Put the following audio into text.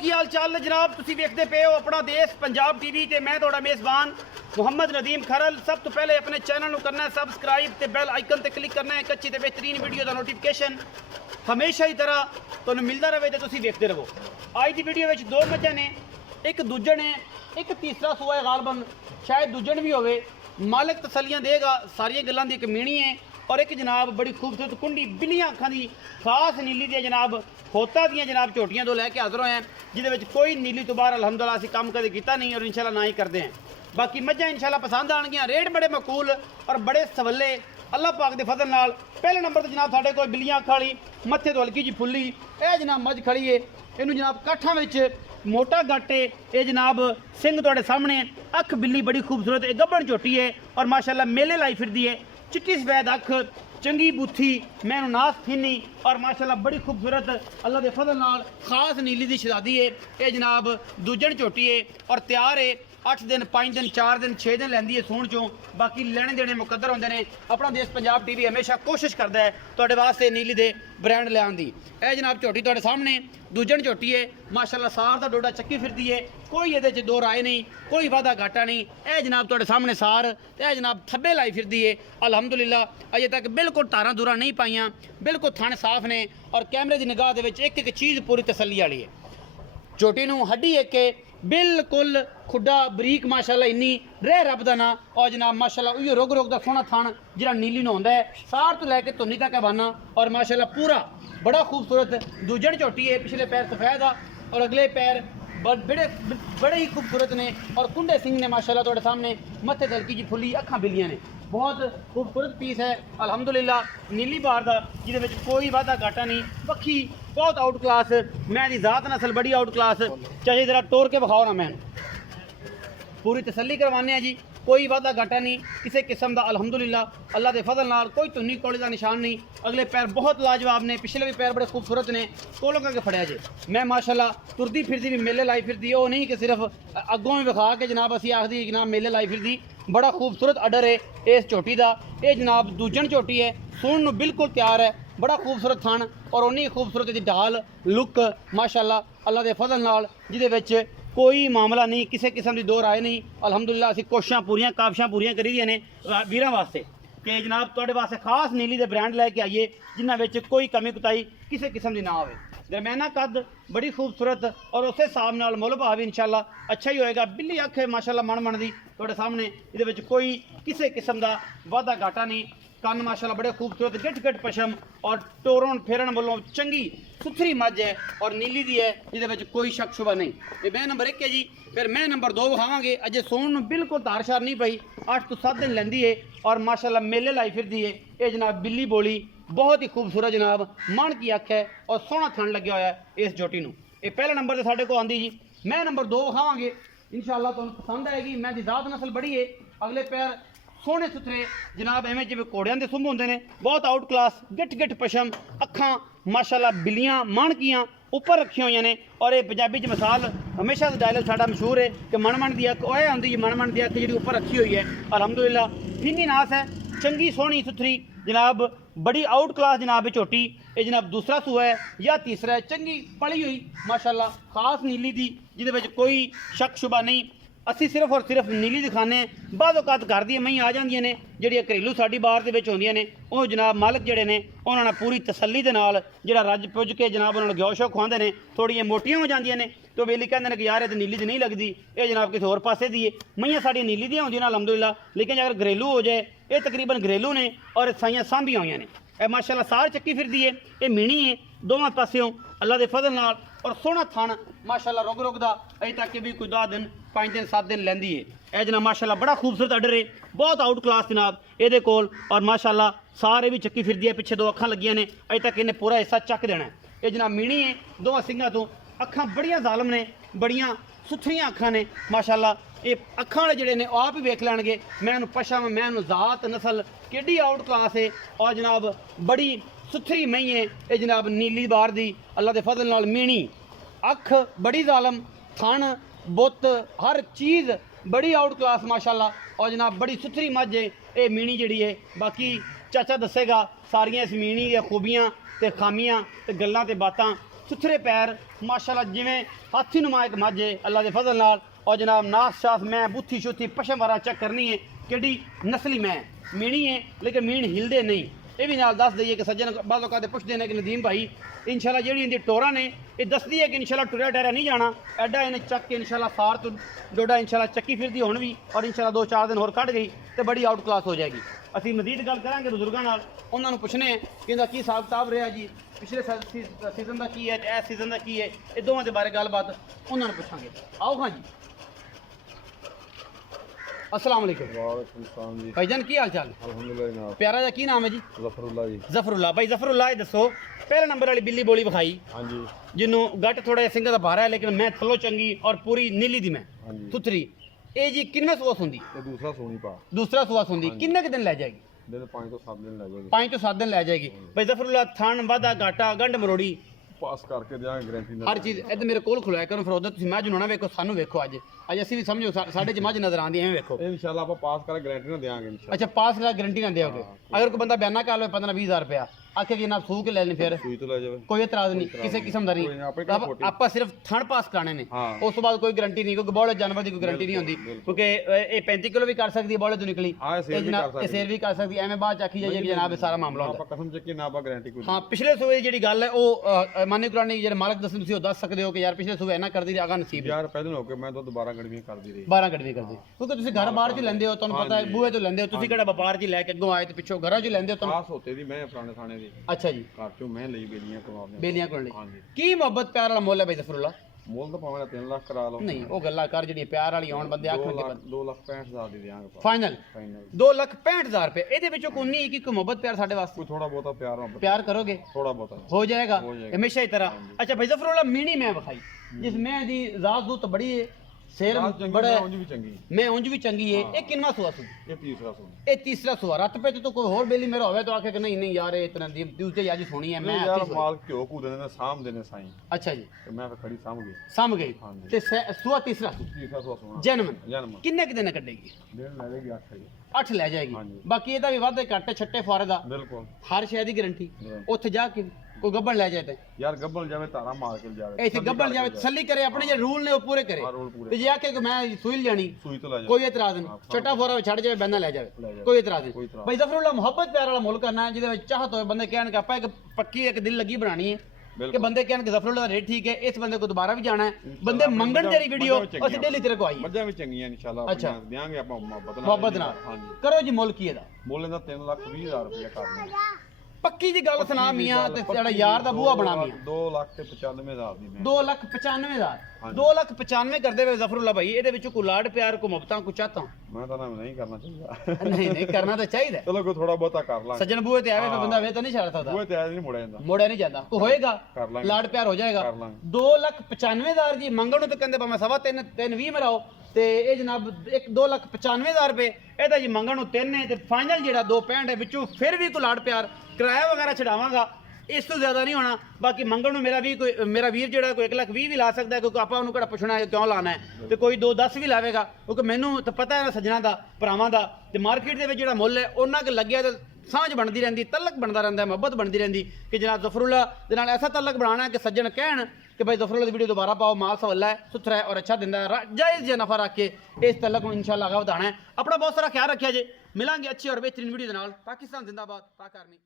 की हाल चाल है जनाब। तुसीं वेखदे पे हो अपना देश पंजाब टीवी ते मैं तुहाडा मेज़बान मुहम्मद नदीम खरल। सब तो पहले अपने चैनल को करना है सबसक्राइब ते बैल आइकन ते क्लिक करना है एक अच्छी ते बेहतरीन वीडियो का नोटिफिकेशन हमेशा ही तरह तुहानूं मिलता रहे तो तुसीं वेखदे रहो। अज की वीडियो में दो मझां ने, एक दूजन है, एक तीसरा सूआ है गालबन शायद दूजन भी होवे। मालिक तसलियां देगा, सारियां गल्लां दी एक मीणी है और एक जनाब बड़ी खूबसूरत कुंडी बिलियां अखां दी खास नीली दी जनाब खोता दियां जनाब झोटियां दो लैके हाज़र होए हैं जिहदे कोई नीली तो बाहर अलहमदुलिल्लाह असीं काम कदे कीता नहीं और इंशाल्लाह ना ही करते हैं। बाकी मझां इंशाल्लाह पसंद आउणगियां, रेट बड़े मकूल और बड़े सवले अल्लाह पाक के फजल नाल। पहले नंबर तो जनाब साढ़े कोल बिलियां अखां वाली मत्थे तो हल्की जी फुल्ली यह जनाब मझ खड़ी है। इनू जनाब काठां विच मोटा गट है, ये जनाब सिंह तुहाडे सामने, अख बिल्ली बड़ी खूबसूरत है, गब्बण झोटी है और माशाल्लाह मेले लाई फिरदी है। चिट्टी सफेद अख, चंगी बूथी, मैनू नास फिनी और माशाल्लाह बड़ी खूबसूरत अल्लाह के फजल नाल खास नीली दी शहजादी है। ये जनाब दूजन झोटी है और तैयार है। 8 दिन 5 दिन 4 दिन 6 दिन लैंदी है सूण चों। बाकी लेने देने मुकद्दर होंदे ने। अपना देश पंजाब टीवी हमेशा कोशिश करता है तुहाडे वास्ते नीली दे ब्रांड लियाउण दी। यह जनाब झोटी तुहाडे सामने दूजन झोटी है, माशाल्लाह सार दा डोडा चक्की फिरदी है, कोई ये दो राय नहीं, कोई वादा घाटा नहीं। यह जनाब तुहाडे सामने सार यह जनाब थब्बे लाई फिरदी है। अलहमदुलिल्लाह अजे तक बिल्कुल धारां दूरां नहीं पाइयां, बिल्कुल थण साफ ने और कैमरे की निगाह दे विच एक एक चीज़ पूरी तसल्ली वाली है। झोटी नूं हड्डी एक बिल्कुल खुड्डा बरीक माशाल्लाह इन्नी रह रब दा ना और जनाब माशाल्लाह उइयो रोग रोग दा सोहना थान जिहड़ा नीली नूं होंदा है सार तो लैके धुन्नी तक है बाना और माशाल्लाह पूरा बड़ा खूबसूरत दूजन झोटी है। पिछले पैर सफेद आ और अगले पैर बड़े ही खूबसूरत ने और कुंडे सिंह ने माशाल्लाह तुहाडे सामने मत्थे ते हल्की जी फुल्ली अखां बिलियां ने। बहुत खूबसूरत पीस है अलहमदुलिल्लाह नीली बार का जिहदे विच कोई वादा घाटा नहीं। पक्षी बहुत आउट क्लास, मैं दी जात नस्ल बड़ी आउट क्लास। चाहे जरा टोर के विखाओ ना, मैं पूरी तसल्ली करवाने हैं जी, कोई वादा घाटा नहीं किसी किस्म का। अलहमदुलिल्लाह अल्लाह के फजल नाल कोई धुन्नी कोले का निशान नहीं। अगले पैर बहुत लाजवाब ने, पिछले भी पैर बड़े खूबसूरत ने, कोलों करके फड़िया जे। मैं माशाल्लाह तुरदी फिरदी भी मेले लाई फिरदी, वो नहीं कि सिर्फ अगों भी विखा के जनाब असी आखदी जनाब मेले लाई फिरदी। बड़ा खूबसूरत अडर है इस झोटी का। ये जनाब दूजन झोटी है, सुन नूं बिल्कुल तैयार है, बड़ा खूबसूरत थन और उन्नी खूबसूरत दी ढाल लुक माशाल्लाह अल्लाह के फजल नाल जिहदे विच कोई मामला नहीं, किसी किस्म की दो राय नहीं। अलहमदुलिल्लाह असीं कोशिशां पूरियां काबशां पूरियां करी दियां ने वीरां वास्ते कि जनाब तुहाडे वास्ते खास नीली दे ब्रांड लैके आइए जिन्हां विच कोई कमी कुताई किसी किस्म की ना होवे। दरम्याना कद बड़ी खूबसूरत और उस हिसाब नाल मुल भाव भी इंशाल्लाह अच्छा ही होएगा। बिल्ली अख है माशाल्लाह मन दी तुहाडे सामने, इहदे विच कोई किसी किस्म का वादा घाटा नहीं। कन्न माशाल्लाह बड़े खूबसूरत गिट गिट पशम और टोरन फेरन वालों चंगी सुथरी मझ है और नीली दी है जिहदे कोई शक शुबा नहीं। ये मैं नंबर 1 है जी। फिर मैं नंबर 2 विखावांगे। अजे सोन बिल्कुल धार शार नहीं पई, 8 तो 7 दिन लैंदी है और माशाल्लाह मेले लाई फिरदी है। ये जनाब बिल्ली बोली बहुत ही खूबसूरत जनाब मन की अख है और सोहना थन लग्या होया है इस झोटी नूं। ये पहले नंबर से साढ़े को आंदी जी। मैं नंबर 2 विखावांगे इंशाल्लाह तुहानूं पसंद आएगी। मैं दी जात नस्ल बड़ी है, अगले पैर सोहने सुथरे जनाब एवं जिवें घोड़ियां दे सुंभ होंदे ने, बहुत आउट क्लास गिट गिट पशम अखां माशाल्लाह बिलियां माणकियां ऊपर रखी हुई ने। और ये पंजाबी च मिसाल हमेशा डायलॉग साडा मशहूर है कि मन दी अख ओए आंदी मन दी अख जी ऊपर रखी हुई है। अलहमदुलिल्लाह फिनी नास है, चंगी सोहनी सुथरी जनाब बड़ी आउट क्लास जनाब झोटी। ये जनाब दूसरा सूआ है या तीसरा है, चंगी पली हुई माशाल्लाह खास नीली दी जिहदे कोई शक शुबा नहीं। असी सिर्फ और सिर्फ नीली दिखाने बाद औकात घर दी मई आ जांदियां ने जिहड़ियां घरेलू साडी बार दे विच होंदियां ने। वो जनाब मालिक जिहड़े ने उन्हां ने पूरी तसल्ली दे नाल जिहड़ा रज पुज के जनाब उन्हां नूं घ्यो शो खुआंदे ने। थोड़ियां मोटियां हो जांदियां ने तो बेली कहंदे ने कि यार ये नीली दी नहीं लगदी, ये जनाब किसी होर पासे दी है। मईयां साडियां नीली दियां होंदियां अलहमदुलिल्लाह, लेकिन अगर घरेलू हो जाए ये तकरीबन घरेलू ने और साइयां सांभियां होईयां ने। ए माशाल्लाह सार चक्की फिरदी है, ये मीणी है दोवां पासियों अल्लाह के फजल नाल और सोहना थन माशाल्लाह रुक रुक दा अजे तक भी कोई 10 दिन 5 दिन 7 दिन लैंदी है। यह जनाब माशाल्लाह बड़ा खूबसूरत अडर है, बहुत आउट क्लास जनाब ये कोल और माशाल्लाह सारे भी चक्की फिरदी है। पिछे 2 अखां लगियां ने, अजे तक इन्हें पूरा हिस्सा चक देना है। ये जनाब मीणी है दोवां सिंगां तो, अखां बड़ियां जालम ने, बड़ियां सुथरियां अखां ने माशाल्लाह। ये अखां वाले जिहड़े ने आप ही वेख लैणगे। मैं इहनूं पशम मैं इहनूं जात नस्ल केडी आउट क्लास है और जनाब बड़ी सुथरी मई है। ये जनाब नीली बार दी अल्लाह के फजल नाल मीणी अख बड़ी जालम थन बुत हर चीज़ बड़ी आउट क्लास माशाल्लाह और जनाब बड़ी सुथरी मझ है ये मीणी जिहड़ी है। बाकी चाचा दसेगा सारियां इस मीणी दी खूबियां ते खामियां ते गल्लां ते बातां सुथरे पैर माशाल्लाह जिवें हाथी नुमा एक मझ है अल्लाह के फजल नाल। और जनाब नास शास मैं बुथी शुथी पशम वारा चेक करनी है कि नस्ली मैं मीणी है लेकिन मीण हिलदे नहीं। ये भी नाल दस दईए कि सज्जन बाद औकात पुछते हैं कि नदीम भाई इंशाल्लाह जेहड़ी इनकी टोरा ने ये दसदी है कि इंशाल्लाह टुरिया टैरा नहीं जाना एडा इन्हें चक के इंशाल्लाह सार तो डोडा इंशाल्लाह चक्की फिरदी हुण भी और इंशाल्लाह 2-4 दिन होर कट गई तो बड़ी आउट क्लास हो जाएगी। असीं मजीद गल करांगे बुजुर्गों नाल उन्होंने पुछने कि इनका की हिसाब किताब रहा जी पिछले सीजन का की है इस सीजन का की है ये दोवां दे बारे गलबात उन्होंने पुछांगे। आओ हाँ जी अस्सलाम वालेकुम। वालेकुम सलाम जी। भाईजान की हाल चाल? अल्हम्दुलिल्लाह जनाब। प्यारा जा की नाम है जी? ज़फरुल्लाह जी। ज़फरुल्लाह भाई ज़फरुल्लाह दसो पहले नंबर वाली बिल्ली बोली विखाई हाँ जी जिन्हों गट थोड़ा जिहा सिंगा दा भारा है लेकिन मैं थल्लों चंगी और पूरी नीली दी मैं हाँ जी। सुथरी ये जी किन्ना सुआ सुंदी? ये दूसरा सोनी पा दूसरा सुआ सुंदी किन्ने के दिन ले जाएगी? दिन 5 ਤੋਂ 7 ਦਿਨ लगेगी। 5 ਤੋਂ 7 दिन ले जाएगी। भाई ज़फरुल्लाह थान वादा घाटा गंढ मरोड़ी पास करके देंगे गारंटी हर चीज़ इधर मेरे कोल खुलाया करो फिर उधर तुम मझ ना वेखो सानू वेखो अज अज असी भी समझो साढ़े च मझ नजर आती है वेखो इंशाल्लाह आप पास करके गारंटी ना देंगे इंशाल्लाह। अच्छा पास करा गारंटी ना दोगे अगर कोई बंदा बयाना कर लो 15-20 रुपया आखे कि ना सूह के ले लें फिर सुई तो ले जावे कोई एतराज नहीं किसी किस्म का कोई नहीं, आपे क्या खोटी। नहीं आप सिर्फ थण पास कराने ने हाँ। उस तो बाद कोई गारंटी नहीं क्योंकि बड़े जानवर की कोई गारंटी नहीं होती क्योंकि ये 35 किलो भी कर सकती है बड़े तो निकली हाँ, ये सेल भी जनाब, कर सकती ये सेल भी कर सकती है एवं बाद आखी जाइए कि जनाब ये सारा मामला होता आप कसम चक्की ना आप गारंटी कोई हाँ पिछले सूबे जी गल है वो माने कुरानी जो मालक दसन तुम दस सकते हो कि यार पिछले सूबे ना कर दी आगा नसीब यार पहले हो के मैं तो दोबारा गड़वी कर दी रही 12 गड़वी करते क्योंकि तुम घर बाहर च लेंदे हो तुम पता है बूहे तो लेंदे हो तुम किहड़ा व्यापार च लैके अगों आए तो पिछों घर च लेंदे हो तुम खास होते दी मैं पुराने थाने दी अच्छा जी घर चों मैं ਲਈ बेलियां कमाने बेलियां कोल हाँ जी। की मोहब्बत प्यार वाला मोल है भाई ज़फरुल्लाह? मोल तो भावें 3 लाख करा लो नहीं वो गल्ला कर जी प्यार वाली आउण बंदे आखण के 2 लाख 65 हज़ार दी देंगे फाइनल फाइनल 2,65,000 रुपए ਇਹਦੇ ਵਿੱਚੋਂ ਕੋਈ ਨਹੀਂ ਕਿ मोहब्बत प्यार साडे वास्ते कोई थोड़ा बहुत प्यार मोहब्बत प्यार करोगे थोड़ा बहुत हो जाएगा हो जाएगा। हमेशा ही तरह। अच्छा भाई ज़फरुल्लाह मीणी मैं विखाई जिस मैं दी जात दूत बड़ी है शेर बड़ा है ਉਂਝ ਵੀ ਚੰਗੀ मैं उंज भी चंगी है ये किनवा सुआ सुन ਇਹ ਤੀਸਰਾ ਸੋਨੀ ये तीसरा सुआ रत पे तो कोई होर बेली मेरा होवे तो आखे कि नहीं नहीं यार ये इतना दूसरे याद सोनी है मैं ਯਾਰ आती सोई। ਮਾਲ ਘਿਓ ਕੂਦੇ ਨੇ ਸਾਹਮਣੇ ਨੇ ਸਾਈਂ अच्छा जी ਤੇ ਮੈਂ ਫਿਰ ਖੜੀ ਸਾਹਮ ਗਈ सम गई हाँ जी। ते सुआ तीसरा ਤੀਸਰਾ ਸੋ ਸੋਨਾ जन्म ਜਨਮ किन्ने के दिन कटेगी? ਦਿਨ ਲੱਗੇਗੀ 8 ਜੀ 8 ਲੈ ਜਾਏਗੀ हाँ जी। ਬਾਕੀ ਇਹਦਾ ਵੀ ਵਾਧੇ ਘੱਟ ਛੱਟੇ ਫੁਆਰੇ ਦਾ ਬਿਲਕੁਲ ਹਰ ਸ਼ੈ ਦੀ ਗਾਰੰਟੀ ਹਾਂ। ਉੱਥੇ ਜਾ ਕੇ ਕੋਈ ਗੱਬਣ ਲੈ ਜਾਏ ਤੇ ਯਾਰ ਗੱਬਲ ਜਾਵੇ ਧਾਰਾ ਮਾਰ ਕੇ ਜਾਵੇ ਇੱਥੇ ਗੱਬਣ ਜਾਵੇ ਤਸੱਲੀ ਕਰੇ ਆਪਣੇ ਜਿਹੜੇ ਰੂਲ ਨੇ ਉਹ ਪੂਰੇ ਕਰੇ ਹਾਂ, ਰੂਲ ਪੂਰੇ। ਤੇ ਜੇ ਆਖੇ ਕਿ ਮੈਂ ਸੂਈ ਲੈਣੀ ਸੂਈ ਤੋਂ ਲੈ ਜਾ ਕੋਈ ਇਤਰਾਜ਼ ਨਹੀਂ ਛੱਟਾ ਫੁਆਰਾ ਛੱਡ ਜਾਵੇ ਬੰਦਾ ਲੈ ਜਾਵੇ ਲੈ ਜਾਵੇ। ਕੋਈ ਇਤਰਾਜ਼ ਕੋਈ ਨਹੀਂ ਇਤਰਾਜ਼ ਭਾਈ ज़फरुल्लाह ਮੁਹੱਬਤ ਪਿਆਰ ਵਾਲਾ ਮੁੱਲ ਕਰਨਾ ਹੈ ਜਿਹਦੇ ਵਿੱਚ ਚਾਹਤ ਹੋਏ ਬੰਦੇ ਕਹਿਣ ਕਿ ਆਪਾਂ ਇੱਕ ਪੱਕੀ ਇੱਕ ਦਿਲ ਲੱਗੀ ਬਣਾਣੀ ਹੈ ਕਿ ਬਿਲਕੁਲ। ਬੰਦੇ ਕਹਿਣ ਕਿ ज़फरुल्लाह ਦਾ ਰੇਟ ਠੀਕ ਹੈ ਇਸ ਬੰਦੇ ਕੋ ਦੁਬਾਰਾ ਵੀ ਜਾਣਾ ਹੈ ਬੰਦੇ ਮੰਗਣ ਤੇਰੀ ਵੀਡੀਓ ਅਸੀਂ ਡੇਲੀ ਤੇਰੇ ਕੋ ਆਈ ਮੱਝਾਂ ਵੀ ਚੰਗੀਆਂ ਇਨਸ਼ਾਅੱਲਾ ਅੱਛਾ। ਦਿਆਂਗੇ ਆਪਾਂ ਮੁਹੱਬਤ ਨਾਲ ਮੁਹੱਬਤ ਨਾਲ ਹਾਂਜੀ ਕਰੋ ਜੀ ਮੁੱਲ ਕੀ ਇਹਦਾ ਮੁੱਲ ਦਾ 3 ਲੱਖ 20 ਹਜ਼ਾਰ ਰੁਪਏ ਕਰਨਾ ਪੱਕੀ ਜੀ ਗੱਲ ਸੁਣਾ ਮੀਆਂ ਤੇ ਜਿਹੜਾ ਯਾਰ ਦਾ ਬੂਹਾ ਬਣਾ ਮੀਆਂ 2 ਲੱਖ ਤੇ 95 ਹਜ਼ਾਰ ਦੀ ਮੈਂ 2,95,000 ਹਾਂਜੀ। 2,95,000 ਕਰਦੇ ਵੇ ज़फरुल्लाह भाई ਇਹਦੇ ਵਿੱਚ ਕੋਈ ਲਾਡ ਪਿਆਰ ਕੋ ਮੁਹੱਬਤਾਂ ਕੋ ਚਾਹਤਾ ਮੈਂ ਤਾਂ ਨਾ ਨਹੀਂ ਕਰਨਾ ਚਾਹੀਦਾ ਨਹੀਂ ਨਹੀਂ ਕਰਨਾ ਤਾਂ ਚਾਹੀਦਾ ਚਲੋ ਕੋਈ ਥੋੜਾ ਬਹੁਤਾ ਕਰ ਲਾਂਗੇ ਸੱਜਣ ਬੂਹੇ ਤੇ ਆਵੇ ਫਿਰ ਬੰਦਾ ਵੇ ਤਾਂ ਨਹੀਂ ਛੱਡ ਸਕਦਾ ਉਹ ਤੇ ਨਹੀਂ ਮੁੜਿਆ ਜਾਂਦਾ ਮੋੜਿਆ ਨਹੀਂ ਜਾਂਦਾ ਕੋ ਹੋਏਗਾ ਕਰ ਲਾਂਗੇ। ਲਾਡ ਪਿਆਰ ਹੋ ਜਾਏਗਾ ਕਰ ਲਾਂਗੇ। 2,95,000 ਜੀ ਮੰਗਣ ਨੂੰ ਤਾਂ ਕਹਿੰਦੇ ਭਾਵੇਂ 3.5 ਮਰਾਓ ਤੇ ਇਹ ਜਨਾਬ 2,95,000 ਰੁਪਏ ਇਹਦਾ ਜੀ ਮੰਗਣ ਨੂੰ 3 ਹੈ ਤੇ ਫਾਈਨਲ ਜਿਹੜਾ 2.65 ਹੈ ਵਿੱਚੋਂ ਫਿਰ ਵੀ ਕੋਈ ਲਾਡ ਪਿਆਰ ਕਿਰਾਇਆ ਵਗੈਰਾ ਛਡਾਵਾਂਗਾ ਇਸ ਤੋਂ ਜ਼ਿਆਦਾ ਨਹੀਂ ਹੋਣਾ ਬਾਕੀ ਮੰਗਣ ਨੂੰ ਮੇਰਾ ਵੀਰ ਜਿਹੜਾ ਕੋਈ 1,20,000 ਵੀ ਲਾ ਸਕਦਾ ਹੈ ਕਿਉਂਕਿ ਆਪਾਂ ਉਹਨੂੰ ਕਿਹੜਾ ਪੁੱਛਣਾ ਹੈ ਕਿਉਂ ਲਾਣਾ ਹੈ ਤੇ ਕੋਈ 2-10 ਵੀ ਲਾਵੇਗਾ ਕਿਉਂਕਿ ਮੈਨੂੰ ਤਾਂ ਪਤਾ ਹੈ ਨਾ ਸੱਜਣਾ ਦਾ ਭਰਾਵਾਂ ਦਾ ਤੇ ਮਾਰਕੀਟ ਦੇ ਵਿੱਚ ਜਿਹੜਾ ਮੁੱਲ ਹੈ ਉਹਨਾਂ ਕੁ ਲੱਗਿਆ ਤੇ ਸਾਂਝ ਬਣਦੀ ਰਹਿੰਦੀ ਤਲਕ ਬਣਦਾ ਰਹਿੰਦਾ ਮੁਹੱਬਤ ਬਣਦੀ ਰਹਿੰਦੀ ਕਿ ਜਨਾਬ ज़फरुल्लाह ਦੇ ਨਾਲ ਐਸਾ ਤਲਕ ਬਣਾਉਣਾ ਹੈ ਕਿ ਸੱਜਣ ਕਹਿਣ कि भाई ज़फरुल्लाह की वीडियो दोबारा पाओ माल सवला है सुथरा है और अच्छा दिंदा है जायज़ जे नफा रख के इस तलक को इंशाल्लाह आगा बढ़ाना है अपना बहुत सारा ख्याल रखिया जे मिलांगे अच्छी और बेहतरीन वीडियो के नाल पाकिस्तान जिंदाबाद पाक आर्मी